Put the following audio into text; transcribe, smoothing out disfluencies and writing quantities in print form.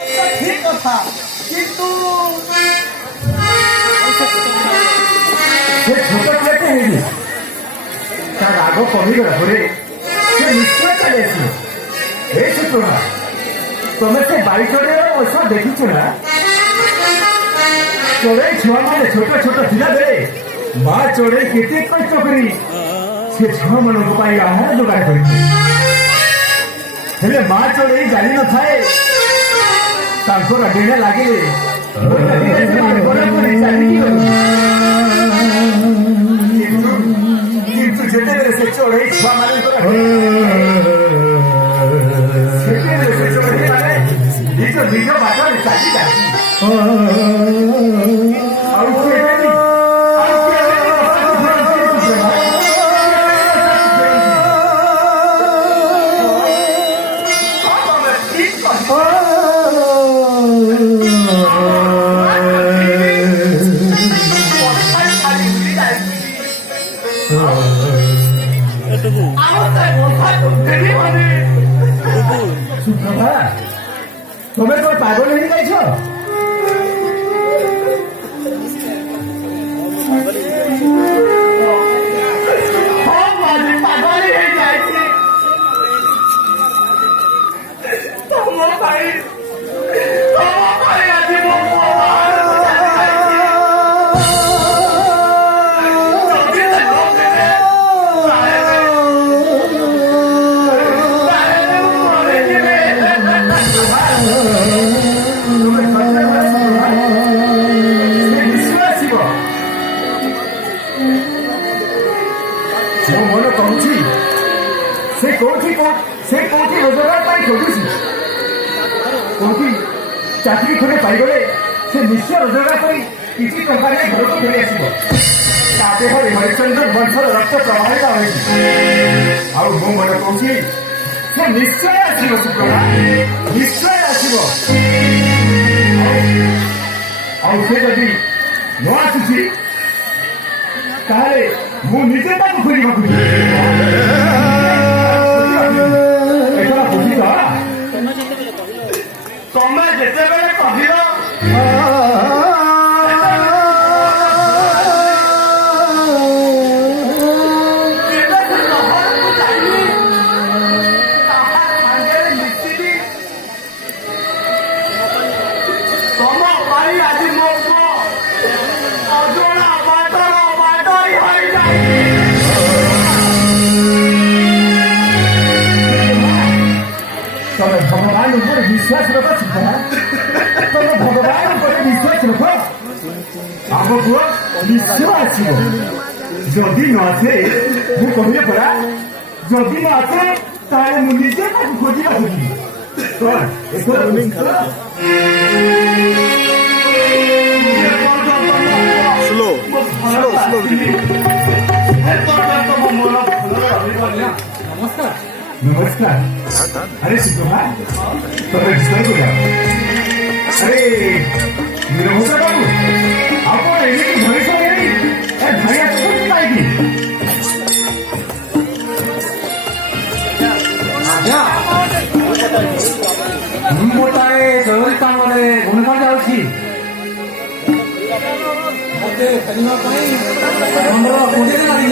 ঠিক কথা, কিন্তু ସେ ଛୋଟ ପିଲାଟେ ହେଇନି ତା ରାଗ କମିଗଲା ପରେ ସେ ନିଶ୍ଚୟ ଚାଲି ଆସିବ। ଏ ଶୁକ୍ରମା, ତମେ ସେ ବାଡ଼ି ଚଢ଼େଇର ପଇସା ଦେଖିଛ ନା? ଚଢ଼େଇ ଛୁଆମାନେ ଛୋଟ ଛୋଟ ଥିଲାବେଳେ ମା ଚଢ଼େଇ କେତେ କଷ୍ଟ କରି ସେ ଛୁଆମାନଙ୍କ ପାଇଁ ଆହାର ଯୋଗାଡ଼ କରିଥାଏ। ହେଲେ ମା ଚଢ଼େଇ ଜାଣିନଥାଏ ତାଙ୍କର ଡେଣା ଲାଗିଲେ କିନ୍ତୁ ଯେତେବେଳେ ସେ ଚଢ଼େଇ ଛୁଆମାନଙ୍କର ସେତେବେଳେ ସେ ଚଢ଼େଇମାନେ ନିଜ ନିଜ ବାଟରେ ଚାଲିଯାନ୍ତି। ଆଉ ତମେ କଣ ପାଗଳ ହେଇଯାଇଛ? ପାଗଳ ହେଇଯାଇଛି ତମ ପାଇଁ ଆଜି ମୋ ପୁଅ ବାହାରକୁ ଚାଲିଯାଇଛି। ମୋ ମନ କହୁଛି ସେ କୋଉଠି ରୋଜଗାର ପାଇଁ ଖୋଜୁଛି। କୋଉଠି ଚାକିରି ଖଣ୍ଡେ ପାଇଗଲେ ସେ ନିଶ୍ଚୟ ରୋଜଗାର କରି କିଛି ଟଙ୍କାରେ ଘରକୁ ଫେରି ଆସିବ। ତା ଦେହରେ ହରିଚନ୍ଦ୍ର ବଂଶର ରକ୍ତ ପ୍ରବାହିତ ହୋଇଛି। ଆଉ ମୋ ମନ କହୁଛି ସେ ନିଶ୍ଚୟ ଆସିବ। ଶୁକ୍ରମା, ନିଶ୍ଚୟ ଆସିବ। ଆଉ ସେ ଯଦି ନ ଆସୁଛି ତାହେଲେ ମୁଁ ନିଜେ ତାକୁ ଖୋଜିବାକୁ ତମେ ଯେତେବେଳେ କହିବ ତମ ପାଇଁ ଆଜି ମୋ ପୁଅ ଅଜଣା ବାଟୋଇ ହୋଇଯାଇଛି। ତମେ ଭଗବାନ ଉପରେ ବିଶ୍ୱାସ ରଖ। ଶୁକ୍ରମା, ତମେ ଭଗବାନ ଉପରେ ବିଶ୍ୱାସ ରଖ। ଆମ ପୁଅ ନିଶ୍ଚୟ ଆସିବ। ଯଦି ନ ଆସେ ମୁଁ କହିଲେ ପରା, ଯଦି ନ ଆସେ ତାହେଲେ ମୁଁ ନିଜେ ତାକୁ ଖୋଜିବାକୁ ଯିବି। नमस्कार। अरे शुक्रमा, तमे विस्तार करा। अरे निरहुता बाबू, आपण एमिति भविष्य नहीं ए भाइया तो काईकी आजा हम बताए जरूरी काम वाले गुणगान जाउछि मते कनिमा पई हमरो कोजे लागि